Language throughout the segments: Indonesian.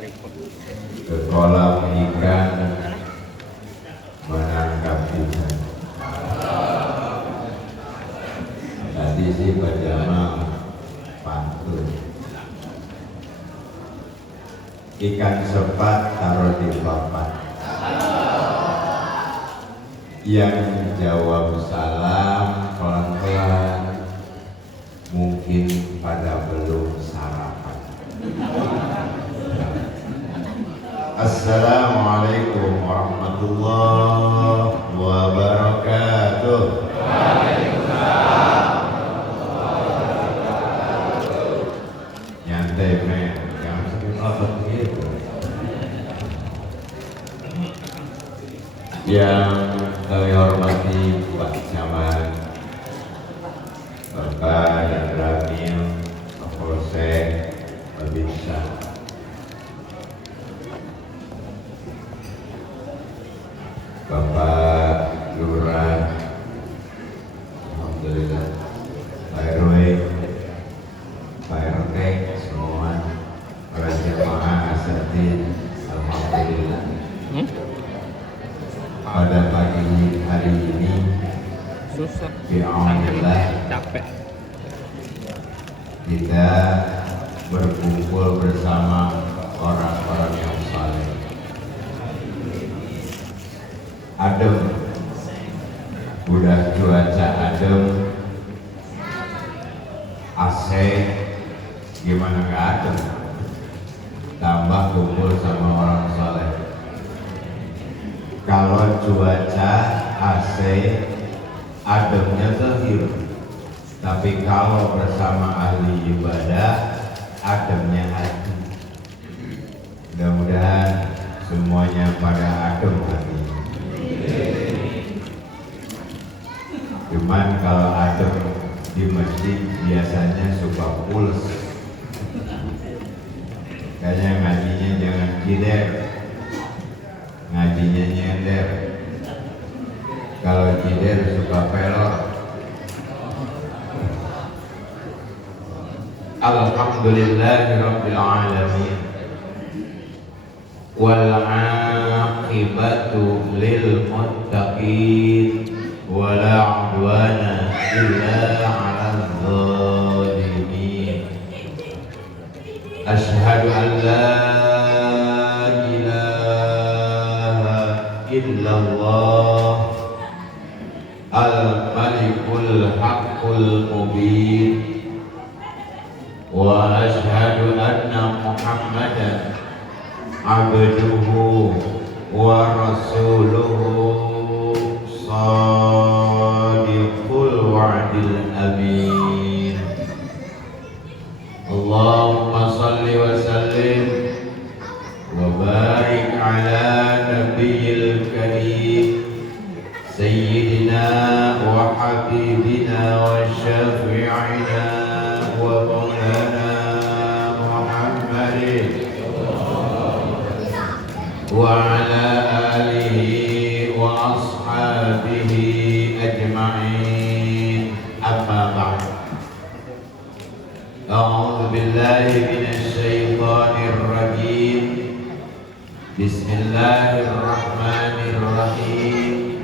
ke kolam ikan menangkap ikan. Tadi sih berjamaah pantun. Ikan sepat taruh di papan. Yang jawab salam pelan-pelan, mungkin pada belum sarapan. Assalamualaikum warahmatullahi wabarakatuh. Nyantai men, jangan sampai melotot gitu. Yang kami hormati Pak Camat, Bapak dan Ramil, Kapolsek, Babinsa, Bapak Lurah, alhamdulillah, Pak RW, Pak RT, semua para jemaah asatidz, alhamdulillah. Pada pagi hari ini, bi'aunillah, capek. kita berkumpul bersama orang-orang yang saleh. Adem, udah cuaca adem, AC, gimana nggak adem? Tambah kumpul sama orang saleh. Kalau cuaca AC, ademnya zahir, tapi kalau bersama ahli ibadah, ademnya hati. Mudah-mudahan semuanya pada adem hati. Cuman kalau adem di masjid biasanya suka pules. Kayaknya ngajinya jangan kider, ngajinya nyender. Kalau kider suka pelor. Alhamdulillahirabbil alamin. Wal 'aqibatu lil muttaqin wa la 'udwana illa 'alal zalimin. Asyhadu an la ilaha illallah al-malikul haqqul mubin. Wa asyhadu anna Muhammadan abduhu wa rasuluhu shadiqul wa'dil amin. Allahumma salli wa sallim wa barik ala nabiyyil karim sayyidina wa habibina wa syafi'ina wa maulana Muhammadin wa ala alihi wa ashabihi ajma'in. Amma ba'd. A'udzu billahi minasy syaithanir rajim. Bismillahirrahmanirrahim.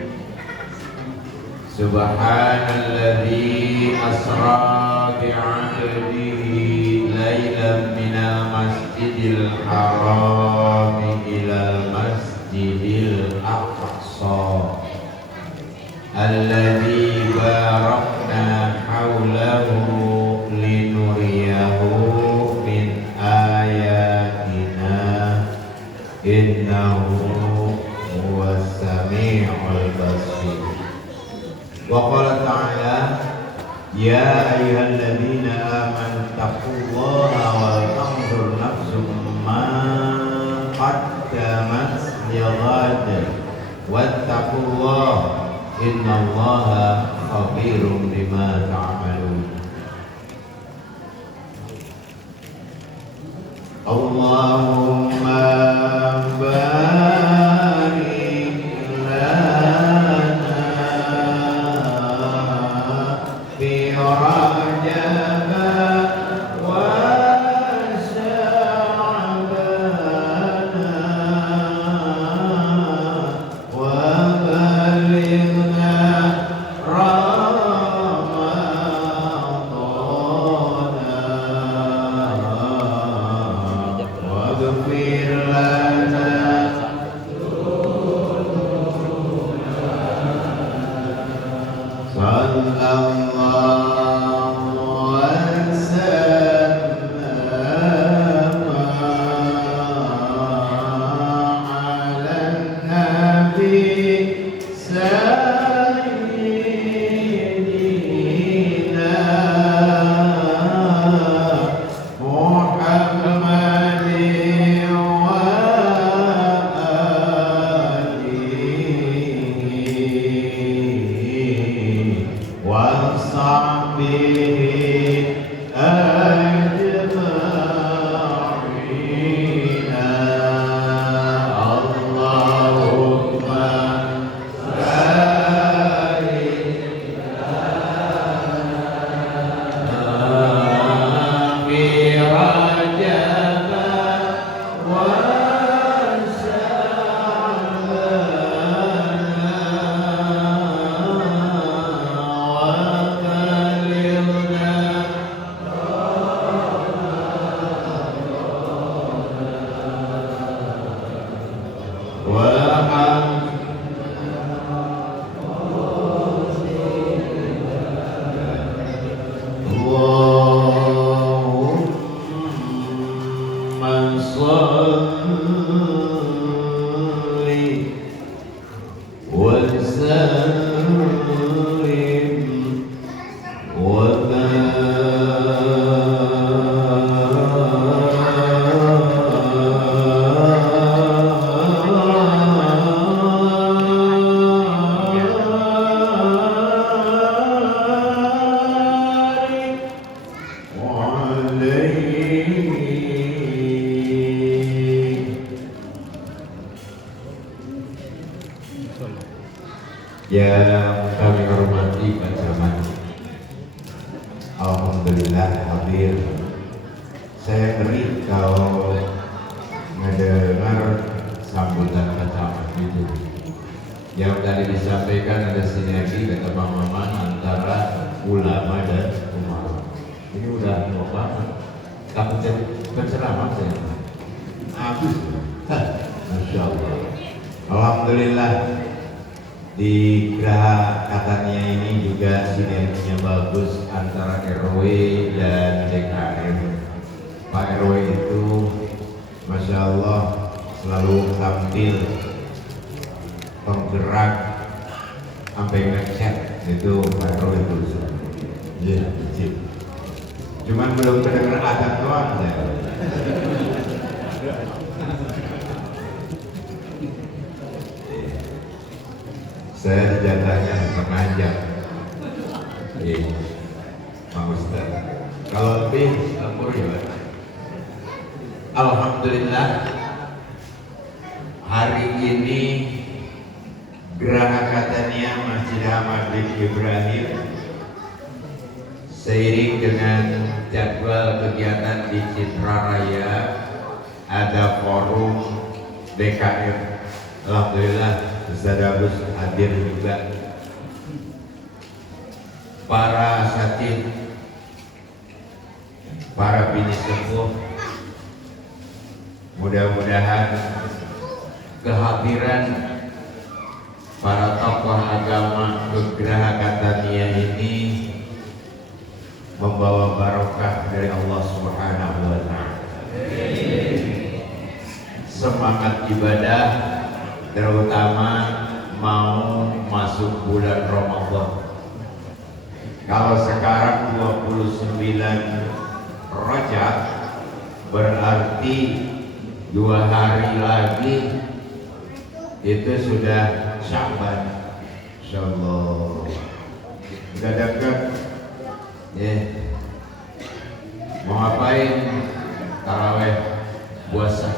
Subhanalladzi asra bi'abdihi lailan minal masjidil haram ilal masjidil aqsa alladzi barakna haulahu linuriyahu min ayatina innahu huwas sami'ul basir. Wa qala ta'ala ya ayyuhalladzina amanu taqullaha wal tanzur nafsum ma qaddamat lighad wattaqullaha innallaha khabirum bima ta'malun. Allahumma barik lana fi Rajab wa Sya'ban Yang kami hormati Pak Camat, alhamdulillah hadir. Saya ngeri kalau mendengar sambutan Pak Camat itu. Yang tadi disampaikan ada sinergi kata Bang Maman antara ulama dan umat. Ini udah mau banget. Takut jadi penceramah saya. Habis. Masya Allah. Alhamdulillah. Di Geraha Catania ini juga sinerginya bagus antara RW dan DKM. Pak RW itu Masya Allah selalu tampil penggerak sampai ngechat itu Pak RW itu. Iya, cuman belum terdengar azan doang saya. Saya dijatahnya pengajar, Pak Ustaz. Kalau lebih umur ya, alhamdulillah hari ini Geraha Catania Masjid Ahmad bin Ibrahim seiring dengan jadwal kegiatan di Citra Raya ada forum DKM. Alhamdulillah Ustaz Agus hadir juga. Para asatidz, para bini sepuh, mudah-mudahan kehadiran para tokoh agama ke Geraha Catania ini membawa barokah dari Allah Subhanahu wa Ta'ala. Semangat ibadah, terutama mau masuk bulan Ramadan. Kalau sekarang 29 Rajab, berarti 2 hari lagi itu sudah Sya'ban. Insyaallah udah dekat ya. Mau ngapain? Taraweh, puasa.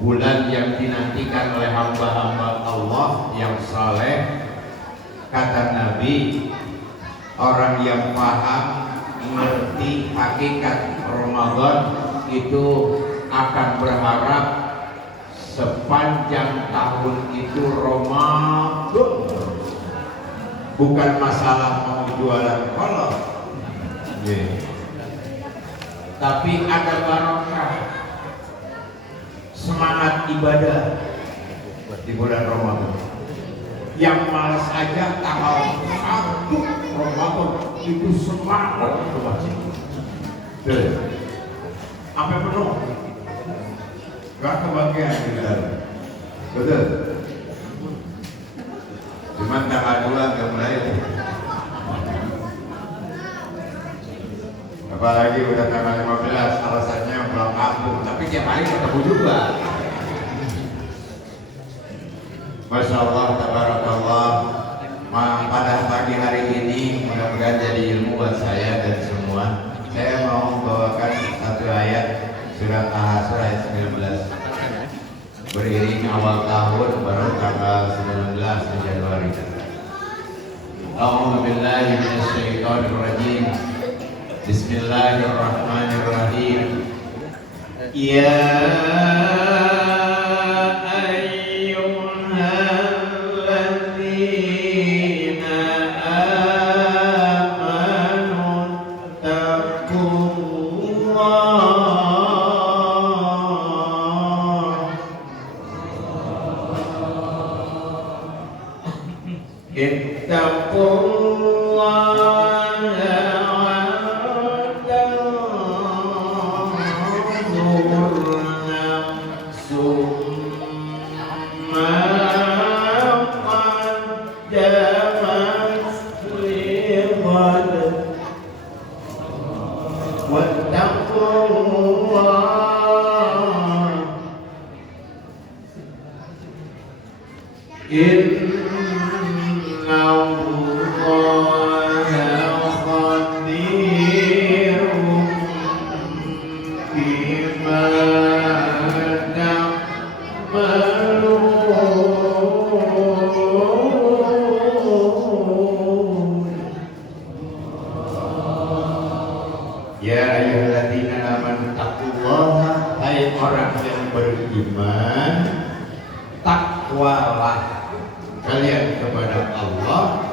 Bulan yang dinantikan oleh hamba-hamba Allah yang saleh. Kata Nabi, orang yang paham mengerti hakikat Ramadan itu akan berharap sepanjang tahun itu Ramadan. Bukan masalah mau jualan kolak, tapi ada barokah, semangat ibadah di bulan Ramadan. Yang malas aja tanggal 1 Ramadan itu semangat ke masjid. Sampai penuh. Gak kebagian di dalam. Betul. Cuman tanggal 2 gak mulai. Apalagi udah tanggal 15, alasannya pulang kampung. Tapi tiap hari ketemu juga. Masya Allah, tabarakallah. Pada pagi hari ini mudah-mudahan jadi ilmu buat saya dan semua. Saya mau bawakan satu ayat surat Al-Hasr ayat 19. Beriring awal tahun baru tanggal 19 Januari. A'udzu billahi minasyaitonir rajim. Bismillahirrahmanirrahim. Ya ayyuhalladzina amanu taqullaha, hai orang yang beriman, takwalah kalian kepada Allah.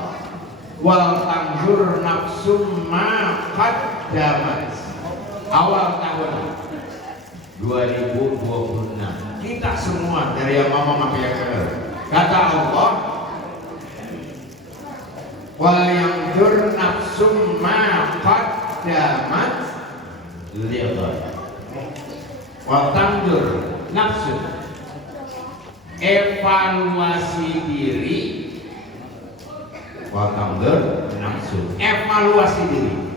Wal tanzur nafsum ma qaddamat. Awal tahun 2026 kita semua dari yang mama sampai yang benar, kata Allah, wal yanzur nafsum ma qaddamat lihat. Wal tanzur nafsu, evaluasi diri. Wal tanzur nafsu, evaluasi diri.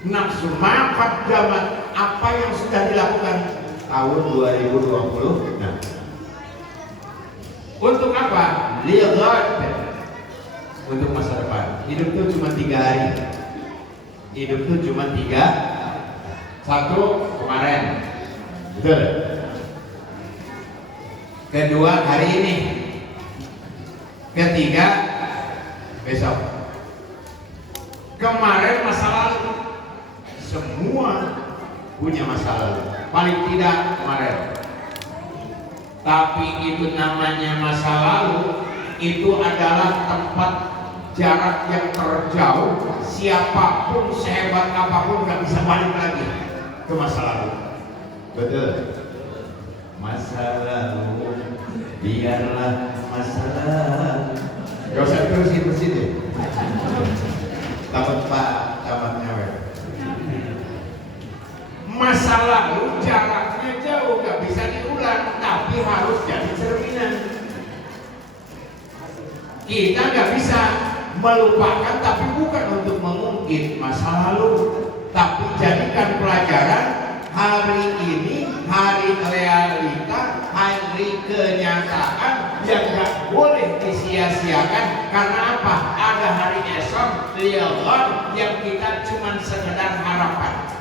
Nafsu ma qaddamat, apa yang sudah dilakukan tahun 2020. Nah, untuk apa? Lihat, untuk masa depan. Hidup itu cuma 3 hari. Hidup itu cuma 3. Satu kemarin, betul. Kedua hari ini. Ketiga besok. Kemarin masa lalu. Semua punya masa lalu, paling tidak kemarin. Tapi itu namanya masa lalu, itu adalah tempat jarak yang terjauh. Siapapun sehebat apapun gak bisa balik lagi ke masa lalu. Betul. Masa lalu biarlah masa lalu. Gak usah terusin deh. Takut Pak tamatnya. Masa lalu jaraknya jauh, gak bisa diulang, tapi harus jadi cerminan. Kita gak bisa melupakan, tapi bukan untuk mengungkit masa lalu, tapi jadikan pelajaran hari ini, hari realita, hari kenyataan yang gak boleh disia-siakan. Karena apa? Ada hari esok, lihat, yang kita cuma sekedar harapan.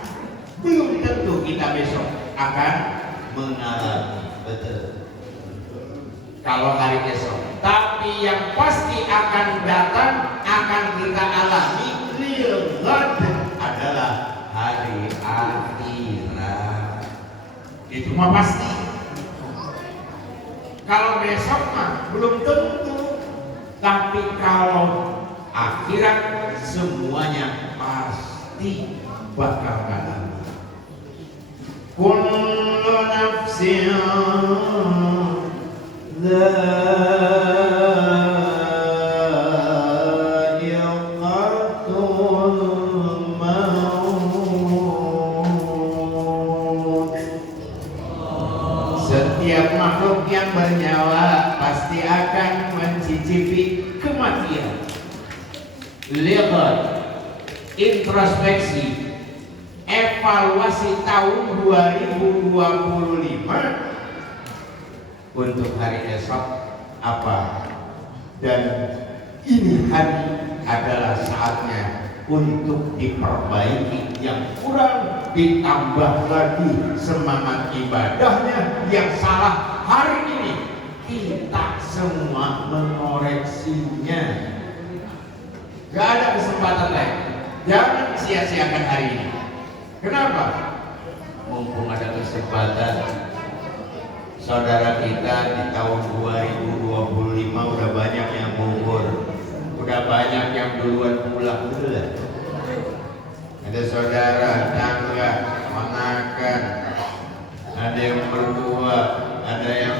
Belum tentu kita besok akan mengalami, betul, kalau hari esok. Tapi yang pasti akan datang, akan kita alami, lihat, adalah hari akhirat. Itu mah pasti. Kalau besok mah belum tentu. Tapi kalau akhirat semuanya pasti bakal alami. Kullu nafsin dha'iqatul maut. Setiap makhluk yang bernyawa pasti akan mencicipi kematian. Lihat, introspeksi, evaluasi tahun 2025 untuk hari esok apa, dan ini hari adalah saatnya untuk diperbaiki yang kurang, ditambah lagi semangat ibadahnya yang salah. Hari ini kita semua mengoreksinya, gak ada kesempatan lain. Jangan sia-siakan hari ini. Kenapa? Mumpung ada kesempatan. Saudara kita di tahun 2025 udah banyak yang gugur, udah banyak yang duluan pulang. Betul. Ada saudara, tangga, ponakan, ada yang mertua, ada yang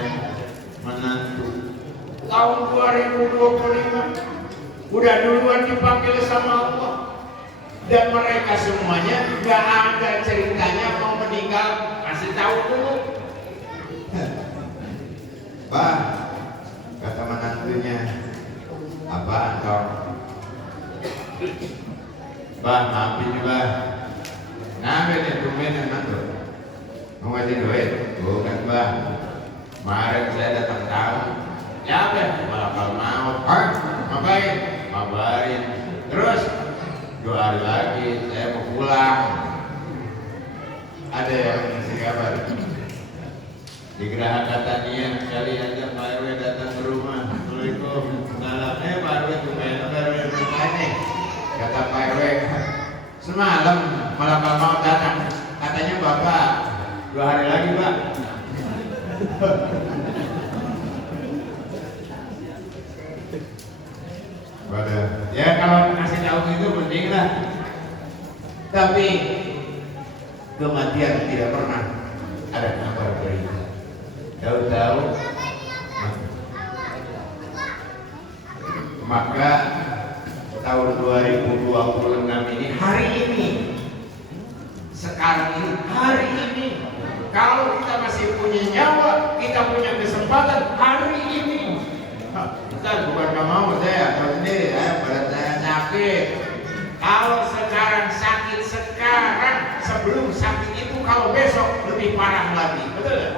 menantu. Tahun 2025 udah duluan dipanggil sama Allah. Dan mereka semuanya gak ada ceritanya mau meninggal, kasih tahu dulu. Bah, kata menantunya, apaan kau? Bah, maafin bah. Kenapa nih tumben mantu? Mau ngasih duit? Bukan bah. Kemarin saya datang tamu. Ya udah, bakal maut. Ngapain? Ngabarin. Terus 2 hari lagi saya mau pulang. Ada yang ngasih kabar di Geraha Katania, kali aja Pak RW datang ke rumah. Assalamualaikum. Salam. Pak RW tumben, Pak RW bertanya. Kata Pak RW, semalam malah mau datang. Katanya Bapak 2 hari lagi Pak. Ya kalau kasih tahu itu penting lah. Tapi kematian tidak pernah ada kabar berita. Tahu-tahu maka tahun 2026 ini, hari ini, sekarang ini, hari ini, kalau kita masih punya nyawa, kita punya kesempatan hari ini. Kita bukan gak mau, saya tahu sendiri ya, pada saya sakit. Kalau sekarang sakit sekarang, sebelum sakit itu, kalau besok lebih parah lagi, betul gak?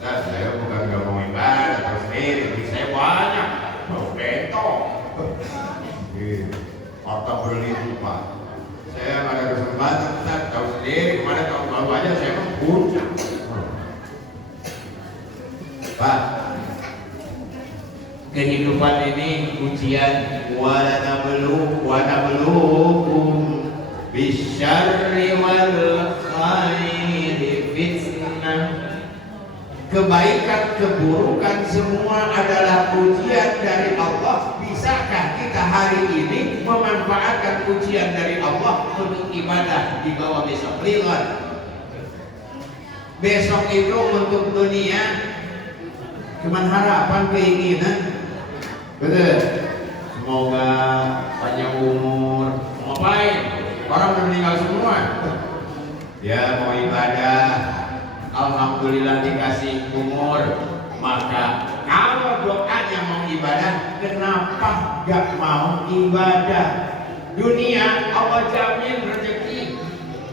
Nah, saya bukan gak mau ibadah, tahu sendiri, saya banyak. Mau betok, otak berlimpah. Saya nggak ada kesempatan, tahu sendiri. Kemarin tahun lalu aja saya puncak. Pak, kehidupan ini ujian. Wala nabluukum bisyarri wal khairi fitnah. Kebaikan, keburukan semua adalah ujian dari Allah. Bisakah kita hari ini memanfaatkan ujian dari Allah untuk ibadah di bawah besok lihat? Besok itu untuk dunia cuman harapan, keinginan. Betul? Semoga panjang umur. Ngapain? Orang udah meninggal semua. Ya mau ibadah, alhamdulillah dikasih umur. Maka kalau doanya mau ibadah, kenapa gak mau ibadah? Dunia Allah jamin rezeki.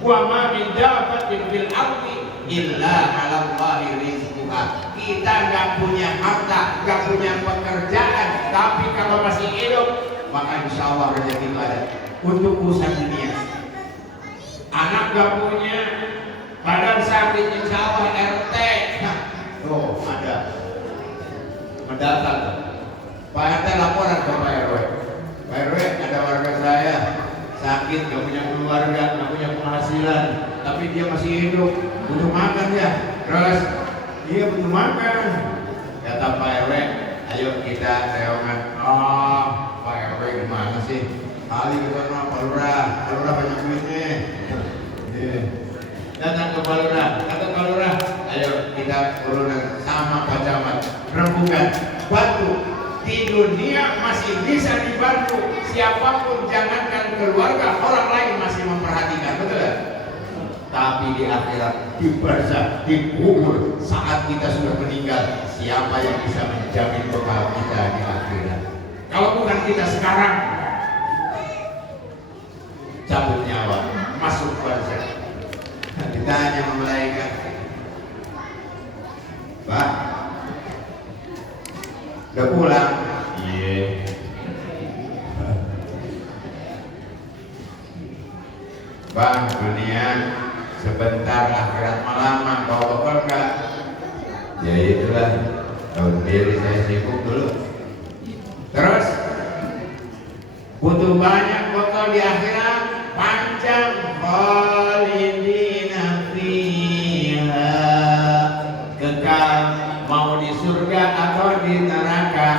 Wa ma min dabbatin fil ardi illa 'ala Allahi rizquha. Kita gak punya harta, gak punya pekerjaan, tapi kalau masih hidup, maka insya Allah rezeki ada untuk urusan dunia. Anak gak punya, badan sakit, insya Allah RT. Nah, tuh ada mendatang. Pak RT laporan ke Pak RW. Pak RW, ada warga saya sakit, gak punya keluarga, gak punya penghasilan, tapi dia masih hidup, butuh makan ya. Terus dia butuh makan. Kata Pak RW, ayo kita reongan. Oh, Pak RW gimana sih? Kali kita sama Pak Lurah, Pak Lurah banyak duitnya. Datang ke Pak Lurah, kata Pak Lurah, ayo kita urunan sama Pak Camat, rembukan, bantu. Di dunia masih bisa dibantu, siapapun, jangankan keluarga, orang lain masih memperhatikan, betul ya? Tapi di akhirat, di barzakh, di kubur, saat kita sudah meninggal, siapa yang bisa menjamin bekal kita di akhirat? Kalau bukan kita sekarang, cabut nyawa, masuk barzakh. Ditanya sama malaikat, Pak, udah pulang? Iya. Bang, dunia sebentar, akhirat lama, bawa bekal enggak? Ya itulah, tahu sendiri saya sibuk dulu. Terus butuh banyak bekal di akhirat, panjang, khalidina fiha, kekal, mau di surga atau di neraka.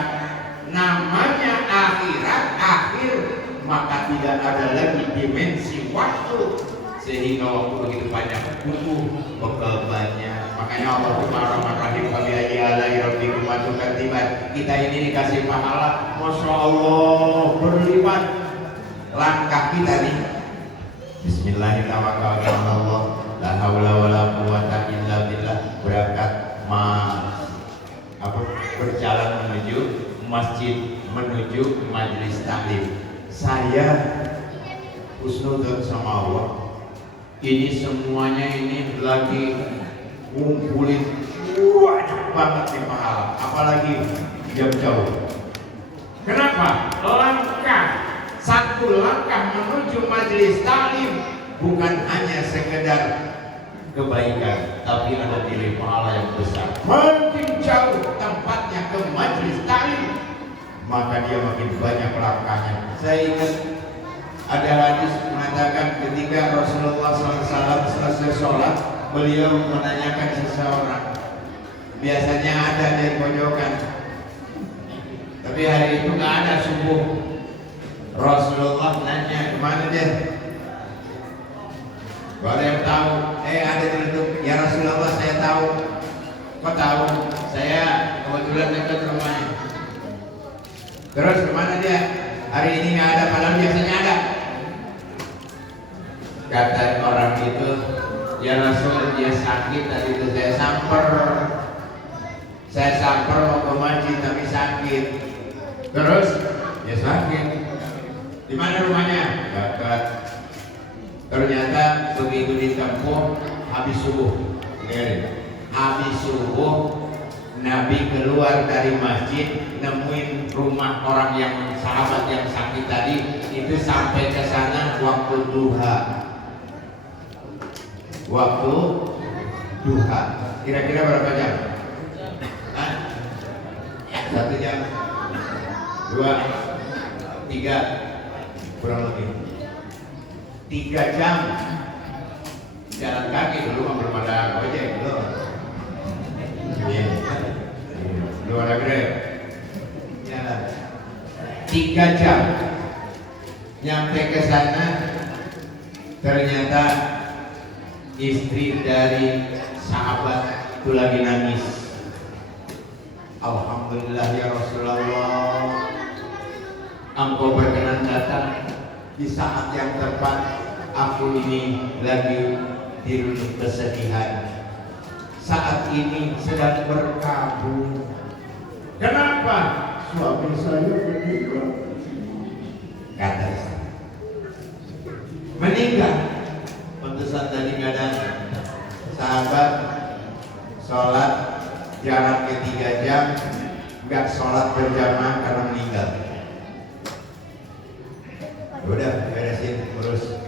Namanya akhirat, akhir, maka tidak ada lagi dimensi waktu, sehingga waktu begitu banyak, butuh bekal banyak. Makanya Allah Rahim, kami aja rabbikum tukadziban. Kita ini dikasih pahala, masya Allah, berlipat. Langkah kita nih, Bismillahirrahmanirrahim, la haula wala quwata illa billah, berangkat berjalan menuju masjid, menuju majelis taklim. Saya husnudzon sama Allah, ini semuanya ini lagi ngumpulin banyak banget nih pahala, apalagi jauh-jauh. Kenapa? Satu langkah menuju majelis taklim bukan hanya sekedar kebaikan, tapi ada nilai pahala yang besar. Makin jauh tempatnya ke majelis taklim, maka dia makin banyak langkahnya. Saya ingat Ada hadis mengatakan ketika Rasulullah SAW selesai sholat, beliau menanyakan seseorang. Biasanya ada di pojokan, tapi hari itu nggak ada subuh. Rasulullah nanya, kemana dia? Kalau ada yang tahu, ada di situ. Ya Rasulullah, saya tahu. Kok tahu? Saya kebetulan dekat rumahnya. Terus kemana dia? Hari ini nggak ada, padahal biasanya ada. Kata orang itu, ya Rasul, dia sakit tadi itu saya samper mau ke masjid tapi sakit. Terus dia sakit. Di mana rumahnya? Dekat. Ternyata begitu ditempuh habis subuh. Habis subuh Nabi keluar dari masjid, nemuin rumah orang yang sahabat yang sakit tadi itu sampai ke sana waktu duha. Waktu duha. Kira-kira berapa jam? 1 jam, 2, 3, kurang lebih 3 jam jalan kaki. Dulu mah belum ada gojek, belum. Belum ada Grab. Jalan 3 jam nyampe ke sana, ternyata istri dari sahabat itu lagi nangis. Alhamdulillah ya Rasulullah, Engkau berkenan datang di saat yang tepat. Aku ini lagi dirundung kesedihan. Saat ini sedang berkabung. Kenapa? Suami saya meninggal. Kata istri, meninggal. Pantesan tadi nggak ada. Sahabat sholat jaraknya 3 jam, nggak sholat berjamaah karena meninggal. Udah beresin terus.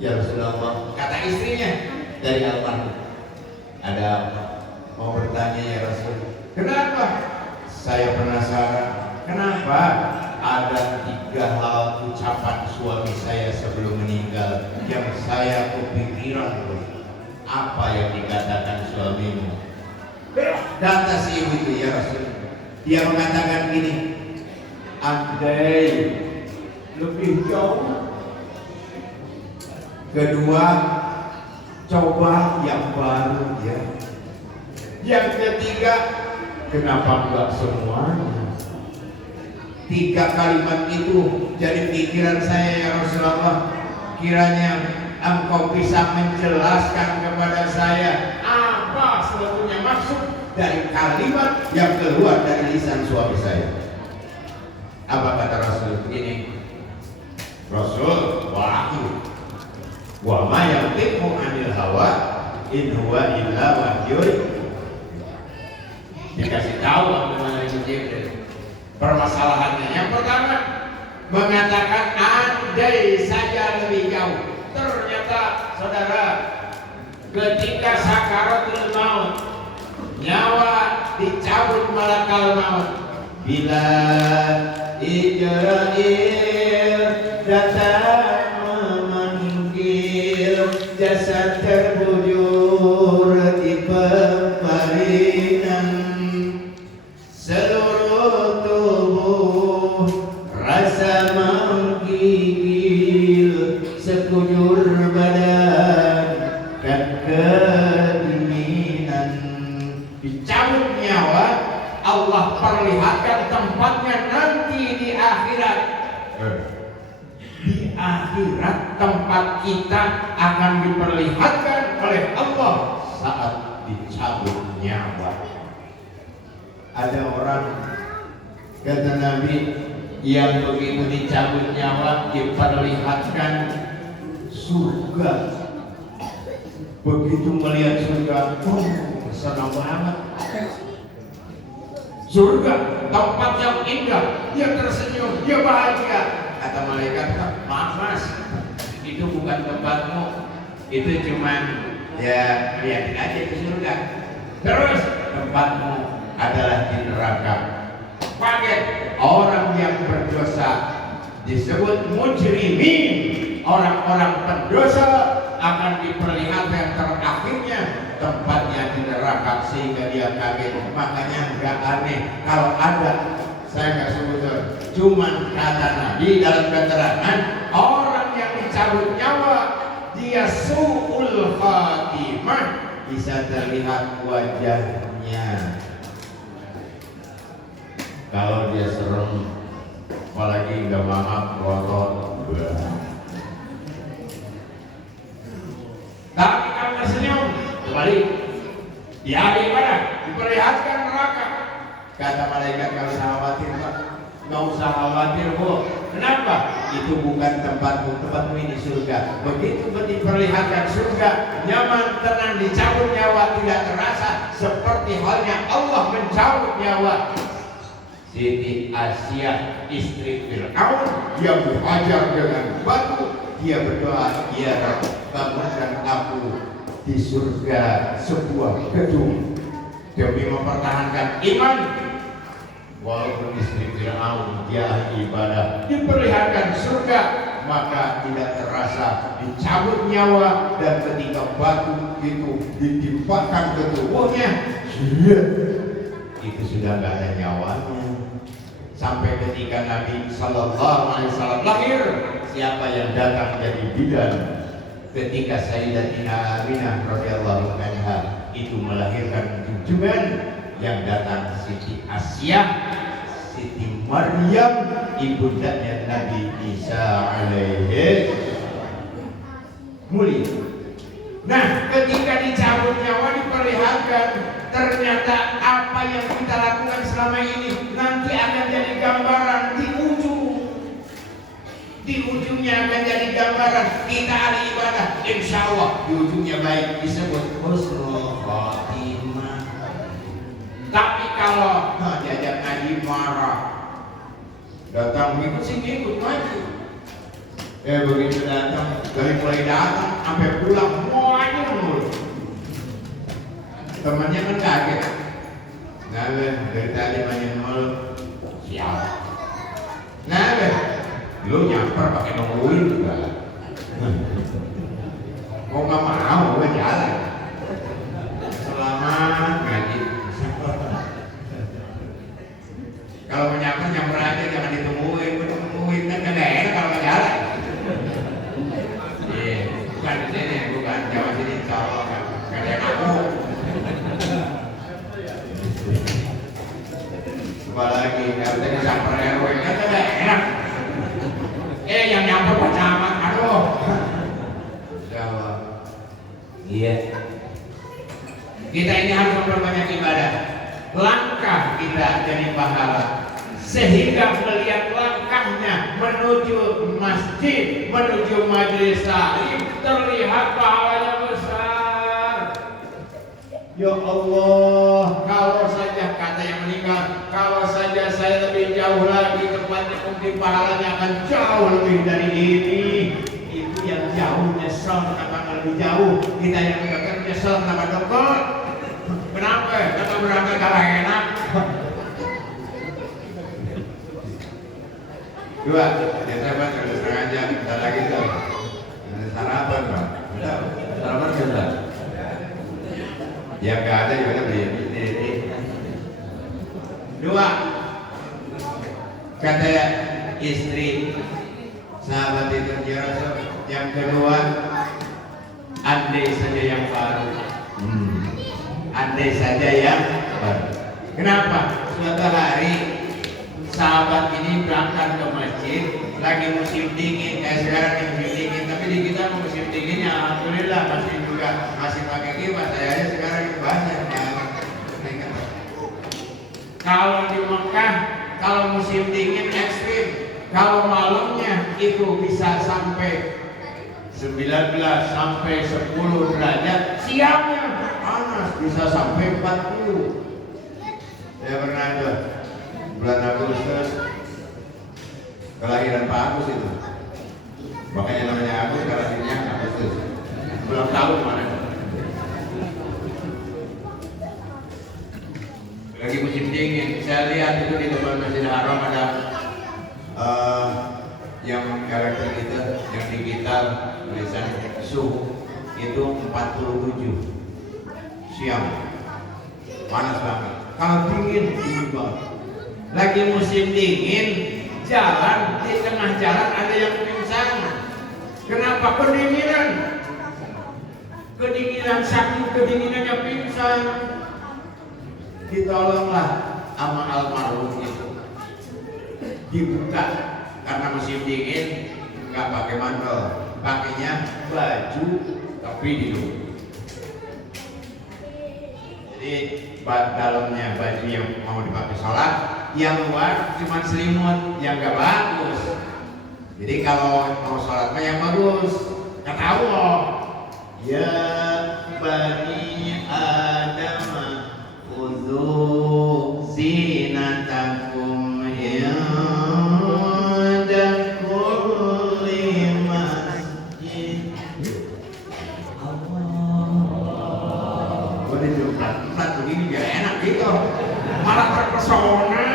Ya Rasulullah, kata istrinya dari almarhum, ada apa? Mau bertanya ya Rasul. Kenapa? Saya penasaran. Kenapa? Ada 3 hal ucapan suami saya sebelum meninggal yang saya kepikiran. Apa yang dikatakan suamimu? Kata si ibu itu, ya Rasul, dia mengatakan gini, andai lebih jauh. Kedua, coba yang baru ya. Yang ketiga, kenapa enggak semuanya? 3 kalimat itu jadi pikiran saya ya Rasulullah. Kiranya Engkau bisa menjelaskan kepada saya apa sebetulnya maksud dari kalimat yang keluar dari lisan suami saya. Apa kata Rasul? Begini, Rasul wahyu, wa ma yantiqu 'anil hawa in huwa illa wahyun. Dikasih tahu bagaimana Jibril. Permasalahannya yang pertama mengatakan andai saja lebih jauh. Ternyata saudara, ketika sakaratul maut, nyawa dicabut malakal maut, bila Israil datang memanggil, jasad terbujur di pembarinan, seluruh tubuh rasa menggigil, sekujur badan dan kedinginan. Dicabut nyawa, Allah perlihatkan tempatnya nanti di akhirat. Di akhirat tempat kita akan diperlihatkan oleh Allah saat dicabut nyawa. Ada orang, kata Nabi, yang begitu dicabut nyawa diperlihatkan surga. Begitu melihat surga, senang banget. Surga, tempat yang indah, dia tersenyum, dia bahagia. Kata malaikat, maaf mas, itu bukan tempatmu, itu cuman ya lihat aja ke surga. Terus tempatmu adalah di neraka. Kaget orang yang berdosa disebut mujrimin, orang-orang pendosa akan diperlihatkan terakhirnya tempatnya di neraka sehingga dia kaget. Makanya nggak aneh kalau ada, saya nggak sebut, cuman kata Nabi dalam keterangan orang yang dicabut nyawa dia su'ul khatimah, bisa terlihat wajahnya. Kalau dia serem, apalagi nggak maaf kotor, tapi kalau senyum kembali di hari mana diperlihatkan neraka. Kata malaikat, kalau usah khawatir Pak, nggak usah khawatir Bu. Kenapa? Itu bukan tempatmu, tempatmu ini surga. Begitu diperlihatkan surga, nyaman, tenang, dicabut nyawa tidak terasa, seperti halnya Allah mencabut nyawa Siti Asia istri Fir'aun yang dihajar dengan batu. Dia berdoa, ya Rabb, bangunkan aku di surga sebuah gedung demi mempertahankan iman. Walaupun istri Fir'aun dia ibadah, diperlihatkan surga, maka tidak terasa dicabut nyawa, dan ketika batu itu ditimpakan ke tubuhnya, itu sudah nggak ada nyawanya. Sampai ketika Nabi Sallallahu Alaihi Wasallam lahir, siapa yang datang jadi bidan ketika Sayyidatina Aminah radhiyallahu anha itu melahirkan junjungan yang datang Siti Asia, Siti Maryam, ibundanya Nabi Isa alaihi mulia. Nah, ketika dicabut nyawa diperlihatkan, ternyata apa yang kita lakukan selama ini nanti akan jadi gambaran di ujungnya akan jadi gambaran kita ahli ibadah, insya Allah di ujungnya baik, disebut husnul khotimah. Tapi kalau diajak ngaji marah, datang ikut sih ikut ngaji, begitu datang, dari mulai datang sampai pulang semuanya mulu. Temannya kan kaget, dari tadi banyak mulu, siapa? Lu nyamper pakai nungguin juga. Mau nggak mau gue jalan. Selamat ngaji. Kalau mau nyamper aja, jangan ditungguin. Ditungguin kan nggak enak kalau nggak jalan. Iya, bukan di sini, bukan Jawa sini, insya Allah kan nggak ada yang aku. Apalagi kalau tadi nyamper RW kan nggak enak. Yang nyamper Pak Camat, aduh. Jawa. Iya. Kita ini harus memperbanyak ibadah. Langkah kita jadi pahala, sehingga melihat langkahnya menuju masjid, menuju majelis taklim, terlihat pahalanya besar. Ya Allah, kalau saja kata yang meninggal, kalau saja saya lebih jauh lagi tempatnya, mungkin pahalanya akan jauh lebih dari ini. Itu yang jauh nyesel kenapa lebih jauh, kita yang dekat nyesel kenapa dekat. Kenapa? Kata berangkat kalah enak. Dua, ya sahabat, ada setengah jam, bentar lagi tuh. Ada sarapan Pak. Sarapan sudah. Ya nggak ada juga beli. Dua, kata istri sahabat itu ya Rasul. Yang kedua, andai saja yang baru. Andai saja yang baru. Kenapa? Suatu hari sahabat ini berangkat ke masjid, lagi musim dingin, kayak sekarang yang musim dingin, tapi di kita musim dinginnya alhamdulillah masih pakai kipas. Saya aja sekarang banyak ya. Kalau di Mekah, kalau musim dingin ekstrim, kalau malamnya itu bisa sampai 19 sampai 10 derajat, siangnya panas bisa sampai 40. Saya pernah ada bulan Agustus kelahiran Pak Agus itu, makanya namanya Agus, kelahirannya Agustus, belum tahu mana. Lagi musim dingin, saya lihat itu di depan Masjidil Haram ada karakter kita yang digital tulisan suhu itu 47 siang panas banget. Kalau dingin banget. Lagi musim dingin, jalan di tengah jalan ada yang pingsan. Kenapa? Kedinginan saking kedinginannya pingsan. Ditolonglah sama almarhum itu. Dibuka karena musim dingin nggak pakai mantel, pakainya baju tapi dulu. Jadi dalamnya baju yang mau dipakai sholat, yang luar cuma selimut yang nggak bagus. Jadi kalau mau sholat mah yang bagus. Kata Allah, ya bani Adam khudhu zinatakum inda kulli masjid. Allah. Boleh jumlah begini biar enak gitu. Malah terpesona.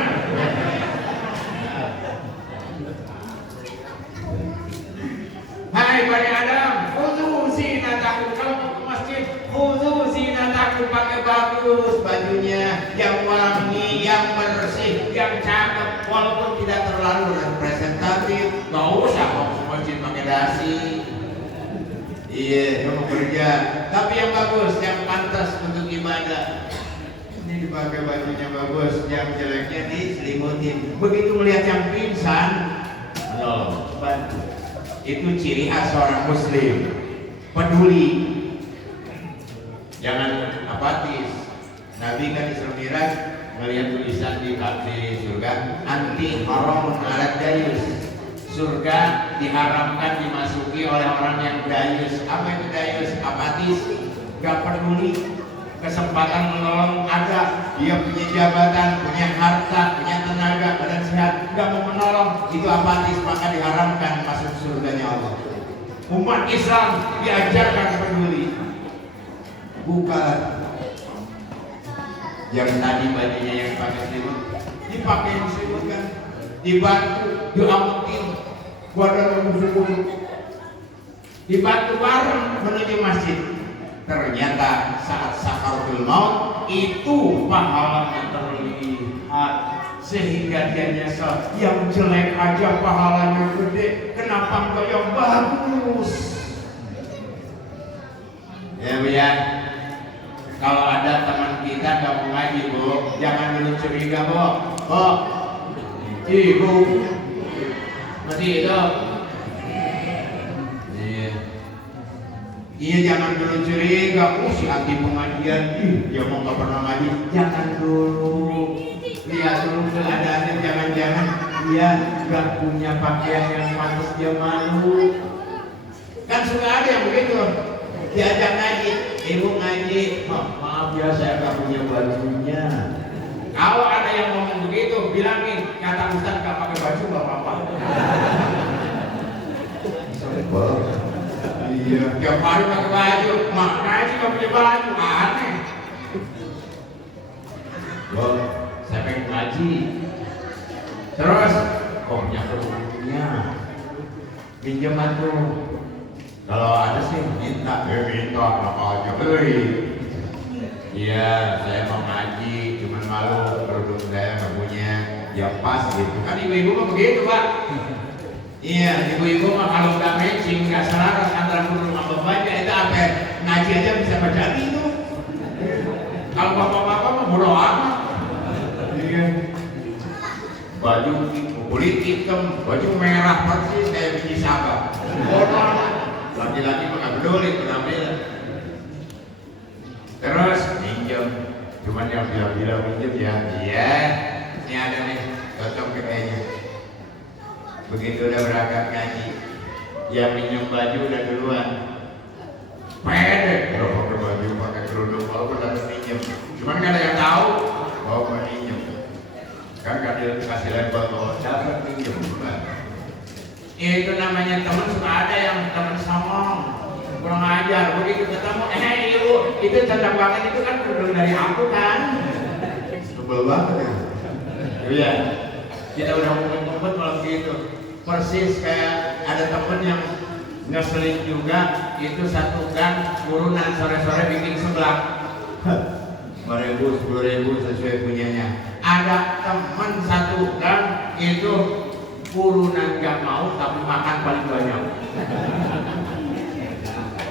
Hai Bani Adam, khudhu zinatakum. Kalau mau ke masjid, khudhu zinatakum, pakai bagus bajunya, yang wangi, yang bersih, yang cakep, walaupun tidak terlalu representatif. Gak usah mau ke masjid pakai dasi. Iya, mau kerja, tapi yang bagus, yang pantas untuk ibadah. Ini dipakai bajunya bagus, yang jeleknya diselimutin. Begitu melihat yang pingsan, bantu. Itu ciri khas seorang muslim, peduli, jangan apatis. Nabi kan Isra Miraj melihat tulisan di surga, anti haram alat dayus. Surga diharamkan dimasuki oleh orang yang dayus. Apa itu dayus? Apatis, gak peduli. Kesempatan menolong ada, dia punya jabatan, punya harta, punya tenaga, badan sehat, gak mau menolong, itu apatis, maka diharamkan masuk surganya Allah. Umat Islam diajarkan peduli. Bukan yang tadi bajunya yang pakai selimut, dipakai selimut kan, dibantu, diamutin, badan busuk-busuk, dibantu bareng menuju masjid. Ternyata saat sakaratul maut itu pahalanya terlihat, sehingga dia nyesel. Yang jelek aja pahalanya gede, kenapa enggak yang bagus? Ya Bu ya, kalau ada teman kita nggak mau ngaji Bu, jangan dulu curiga Bu. Ibu masih hidup. Iya, jangan dulu curiga, si anti pengajian, dia mau gak pernah ngaji. Jangan dulu, lihat dulu keadaannya, jangan-jangan dia gak punya pakaian yang pantas, dia malu. Kan suka ada yang begitu, diajak ngaji, ibu ngaji, maaf ya saya gak punya bajunya. Kalau ada yang ngomong begitu, bilangin, kata Ustaz gak pakai baju gak apa-apa. Iya, tiap hari pakai baju, makanya sih gak punya baju, aneh. Loh, saya pengen ngaji. Terus, punya kerumunya, pinjam tuh. Kalau ada sih minta, minta apa aja beli. Iya, saya mau ngaji, cuman malu kerudung saya nggak punya, ya pas gitu. Kan ibu-ibu mah begitu Pak. Iya, ibu-ibu mah kalau nggak matching, nggak selaras antara kerudung sama baju, itu apa? Ngaji aja bisa baca itu. Kalau bapak-bapak mah bodo amat. Iya. Baju kulit hitam, baju merah persis kayak biji sabak. Bodo amat. Laki-laki mah nggak peduli penampilan. Terus minjem, cuman yang bilang-bilang minjem ya. Iya, ini ada nih, cocok kayaknya. Begitu udah berangkat ngaji, yang minjem baju udah duluan. Pede, kalau pakai baju pakai kerudung, walaupun dapat minjem, cuman gak ada yang tahu bahwa mau minjem. Kan gak dikasih label bahwa dapat minjem. Itu namanya teman, suka ada yang teman somong, kurang ajar. Begitu ketemu, ibu, itu cocok banget, itu kan kerudung dari aku kan. Sebel banget ya. Iya, kita udah ngumpet-ngumpet malah begitu. persis kayak ada temen yang ngeselin juga, itu satu gang urunan sore-sore bikin seblak 5.000, 10.000 sesuai punyanya. Ada temen satu gang itu urunan gak mau tapi makan paling banyak.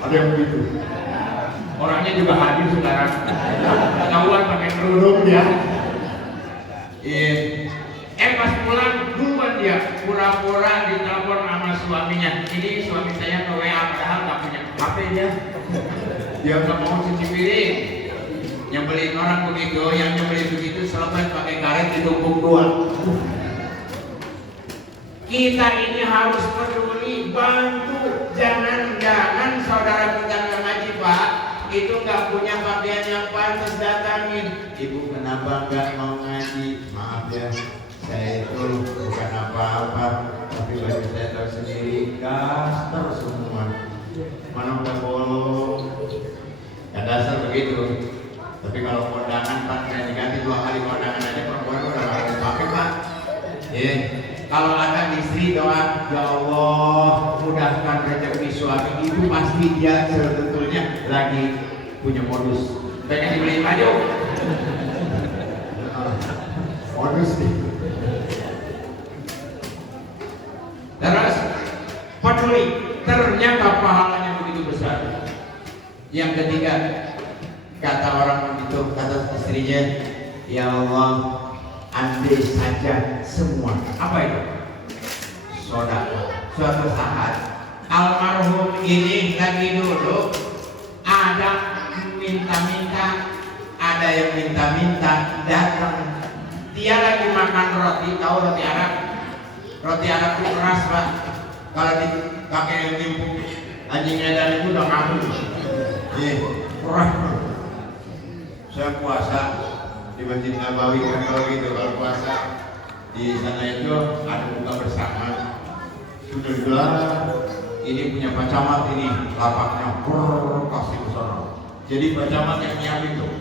Ada yang begitu. Orangnya juga hadir sekarang. Kawan pakai kerudung dia. Pas pulang duluan dia pura-pura ditelepon sama suaminya. Ini suami saya ke WA padahal nggak punya HP dia. Dia nggak mau cuci piring. Nyebelin orang begitu, yang nyebelin begitu selesai pakai karet ditumpuk dua. Kita ini harus peduli, bantu. Jangan saudara kita nggak ngaji Pak, itu nggak punya pakaian yang pantas datangin. Ibu kenapa nggak mau ngaji? Maaf ya, saya itu bukan apa-apa, tapi baju saya tahu sendiri, daster semua. Mana udah bolong, ya dasar begitu. Tapi kalau kondangan Pak, saya diganti 2 kali kondangan aja perempuan udah harus pakai Pak. Kalau ada istri doa, ya Allah mudahkan rezeki suami, itu pasti dia sebetulnya lagi punya modus. Pengen dibeli baju, modus nih. Terus peduli, ternyata pahalanya begitu besar. Yang ketiga, kata orang begitu, kata istrinya, ya Allah, andai saja semua apa itu? Sedekah. Suatu saat almarhum ini lagi dulu ada minta-minta, ada yang minta-minta datang. Dia lagi makan roti, tahu roti Arab? Roti Arab itu keras Pak. Kalau dipakai yang timpuk anjing edan itu udah kabur. Keras. Saya puasa di Masjid Nabawi kan kalau gitu, kalau puasa di sana itu ada buka bersama. Sudah gelar, ini punya Pak Camat ini lapaknya pasti ke sana. Jadi Pak Camat yang nyiapin tuh.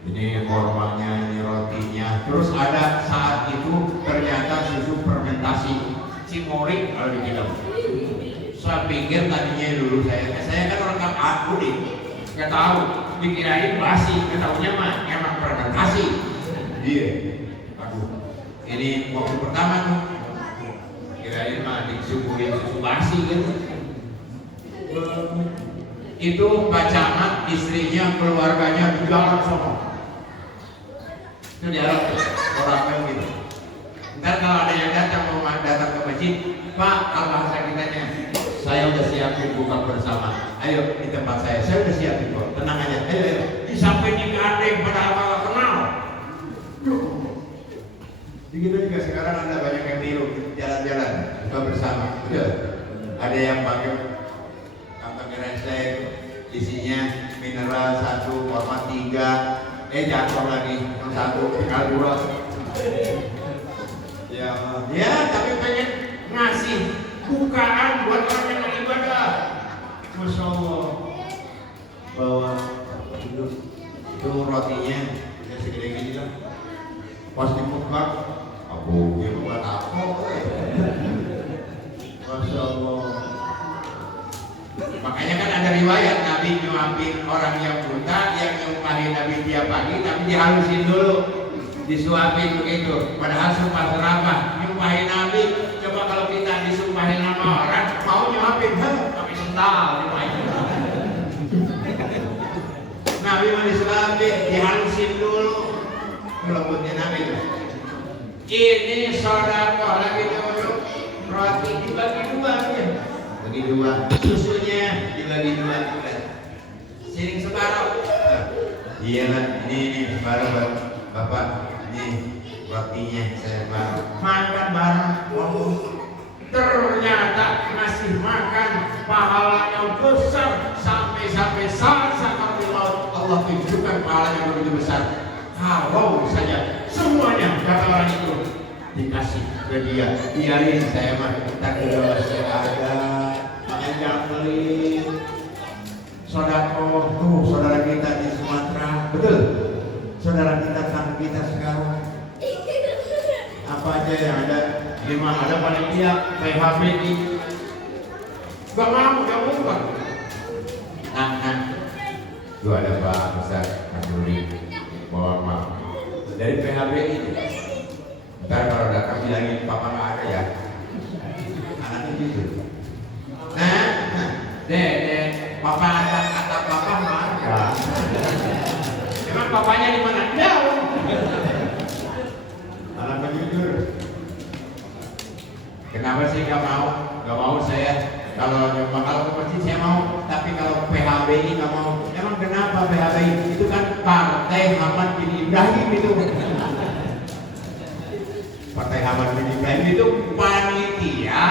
Ini kormanya, ini rotinya. Terus ada saat itu ternyata susu fermentasi cimorik kalau dibilang. Saya pikir tadinya dulu saya kan orang aku nih, nggak tahu, dikirain basi, nggak tahunya mah emang fermentasi. Iya, aduh, ini waktu pertama tuh kirain mah disuguhin susu basi gitu. Itu Pak Camat, istrinya, keluarganya di jalan semua. Itu dialog orang kan gitu. Ntar kalau ada yang datang ke masjid, Pak, kalau bahasa kitanya, saya udah siapin buka bersama. Ayo di tempat saya udah siapin kok. Tenang aja. Ayo. Sampai digandeng padahal nggak kenal. Begitu juga sekarang ada banyak yang tiru jalan-jalan buka bersama. Betul. Ada yang pakai kantong kresek, isinya mineral 1, korma 3. Jatuh lagi yang 1 tinggal 2. Ya, tapi pengen ngasih bukaan buat orang yang beribadah. Masya Allah. Bawa itu rotinya ya segede gini lah. Pas dibuka, aku dia buat apa? Masya Allah. Makanya kan ada riwayat Nabi nyuapin orang yang buta, yang nyumpahin Nabi tiap pagi, tapi dihalusin dulu, disuapin begitu. Padahal sumpah serapah, nyumpahin Nabi. Coba kalau kita disumpahin sama orang, mau nyuapin, tapi sental nyumpahin. Nabi mau disuapin, dihalusin dulu. Melembutnya Nabi tuh. Ini sedekah lagi dulu, roti dibagi 2 ya. Bagi 2, susunya dibagi 2 juga. Siring separuh. Iya lah, ini separuh Bapak. Ini rotinya saya baru. Makan bareng. Ternyata ngasih makan pahalanya besar sampai saat maut Allah tunjukkan pahalanya begitu besar. Kalau saja semuanya kata orang itu dikasih ke dia, biarin saya mah tak ada masih ada. Jangan beli sodako tuh saudara kita di Sumatera, betul? Saudara kita, tangga kita sekarang apa aja yang ada Gimana ada panitia PHB di gak mau, gak bukan. Nah, itu ada Pak Ustaz Asuri bawa maaf dari PHB itu. Ntar kalau datang bilangin papa nggak ada ya, anaknya gitu. Nah, deh, papa kata papa marah. Emang papanya di mana? Jauh. Anaknya jujur. Kenapa sih gak mau? Gak mau saya. Kalau ke masjid saya mau, tapi kalau PHBI nggak mau. Emang kenapa PHBI? Itu kan Partai Hamad bin Ibrahim itu. Partai Hamad bin Ibrahim itu panitia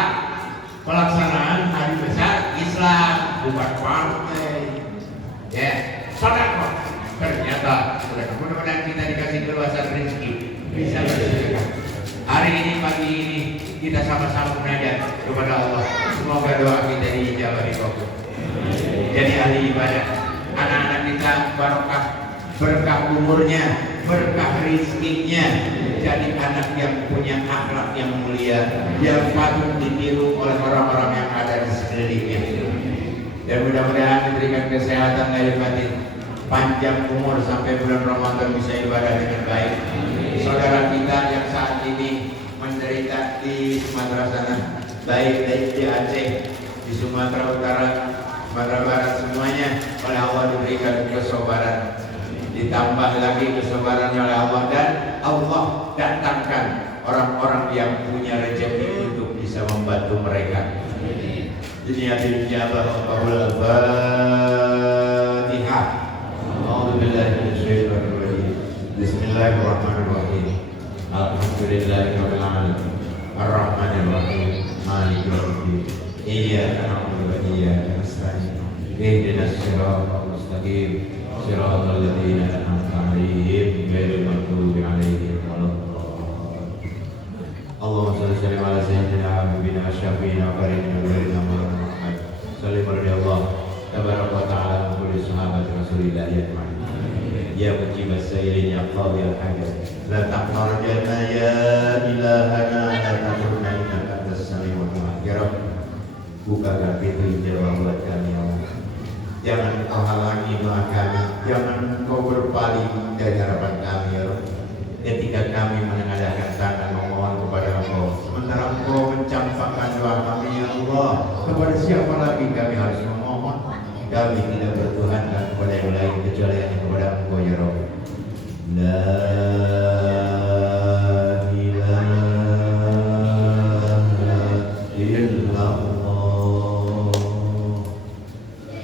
pelaksanaan hari besar Islam, bukan partai. Ya, saudara. Ternyata mudah-mudahan kita dikasih keluasan rezeki bisa bersedekah. Hari ini pagi ini kita sama-sama munajat kepada Allah. Semoga doa kita dijawab dikabul. Jadi ahli ibadah, anak-anak kita barokah, berkah umurnya, berkah rizkinya. Jadi anak yang punya akhlak yang mulia, yang patut ditiru oleh orang-orang yang ada di sekelilingnya. Dan mudah-mudahan diberikan kesehatan lahir batin, panjang umur sampai bulan Ramadan bisa ibadah dengan baik. Saudara kita yang saat ini menderita di Sumatera sana, baik di Aceh, di Sumatera Utara, Sumatera Barat, semuanya oleh Allah diberikan kesabaran, ditambah lagi kesabarannya oleh Allah, dan Allah datangkan orang-orang yang punya rezeki untuk bisa membantu mereka. Jadi hadirin jamaah Allahul Fatihah. A'udzubillahi minasyaitonir rajim. Bismillahirrahmanirrahim. Alhamdulillahirabbil alamin. Arrahmanir rahim. Maliki yaumiddin. Iyyaka na'budu wa iyyaka nasta'in. Ihdinas siratal mustaqim. Siratal ladzina an'amta 'alaihim ghairil maghdubi 'alaihim waladdallin. Allahumma shalli ala sayyidina habibina syafiina karimina wa Muhammad. Salli Allah tabaraka wa ta'ala kulli sahabat Rasulillah ajma'in. Ya mujib as-sailin ya qadhi al-hajat la taqnar jana ya ilahana la taqurna innaka antas sami'ul du'a. Ya Rabb, bukakan pintu hijrah buat kami ya Allah. Jangan kau halangi doa kami, jangan kau berpaling dari harapan kami ya Rabb. Ketika kami menengadahkan tangan memohon kepada Engkau, sementara Engkau mencampakkan doa kami ya Allah, kepada siapa lagi kami harus memohon? Kami tidak bertuhan dan kepada yang lain kecuali hanya kepada Engkau ya Rabb. La ilaha illallah.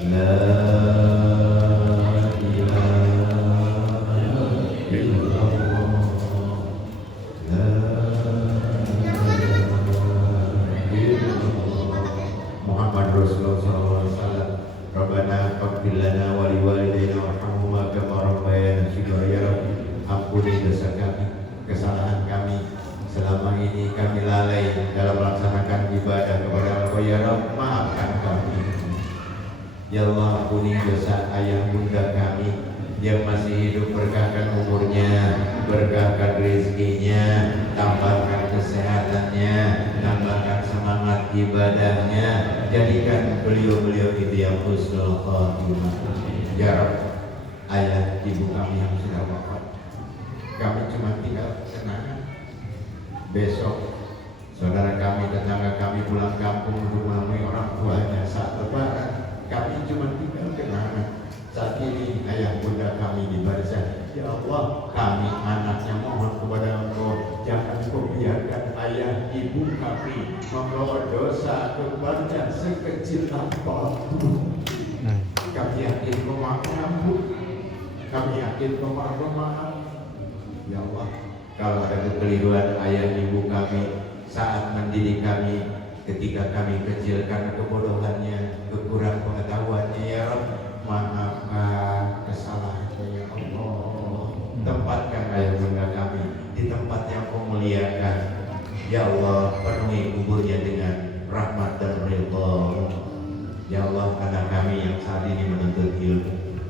La Muhammad Rasulullah SAW. Rabbana faghfir lana wa liwalidayna warhamhuma kama rabbayana shighara. Ya Rabb, ampuni dosa kami, kesalahan kami selama ini kami lalai dalam melaksanakan ibadah kepada Engkau ya Rabb, maafkan kami. Ya Allah, ampuni dosa ayah bunda kami yang masih hidup, berkahkan umurnya, berkahkan rezekinya, tambahkan kesehatannya, tambahkan semangat ibadahnya, jadikan beliau-beliau itu yang husnul khotimah. Ya Rabb, ayah ibu kami yang sudah wafat, kami cuma tinggal kenangan. Besok saudara kami, tetangga kami pulang kampung untuk menemui orang tuanya saat lebaran, kami cuma tinggal kenangan. Saat ini ayah bunda kami di barzah. Ya Allah, kami anaknya mohon kepada Engkau, jangan Engkau biarkan ayah ibu kami membawa dosa ke barzah sekecil apapun. Kami yakin Engkau Maha Pengampun, kami yakin Engkau Maha Pemaaf. Ya Allah, kalau ada kekeliruan ayah ibu kami saat mendidik kami ketika kami kecil karena kebodohannya, kekurangan pengetahuannya, ya Rabb, maafkan kesalahannya ya Allah. Tempatkan ayah bunda kami di tempat yang Kau muliakan. Ya Allah, penuhi kuburnya dengan rahmat dan ridha. Ya Allah, anak kami yang saat ini menuntut ilmu,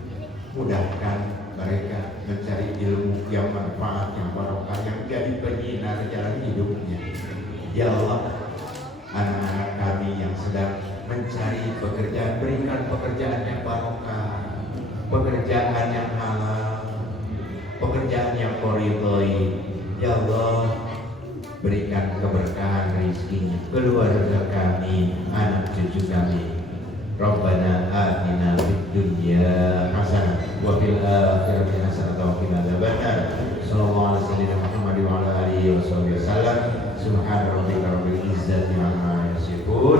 mudahkan mereka mencari ilmu yang manfaat, yang barokah, yang jadi penyinar jalan hidupnya. Ya Allah, pekerjaan yang halal, pekerjaan yang kau ridhoi. Ya Allah, berikan keberkahan rezekinya, keluarga kami, anak cucu kami. Rabbana atina fid dunya hasanah wa fil akhirati hasanah wa qina adzabannar. Sallallahu alaihi Muhammad wa ala alihi wasallam. Subhana rabbika rabbil izzati amma yasifun.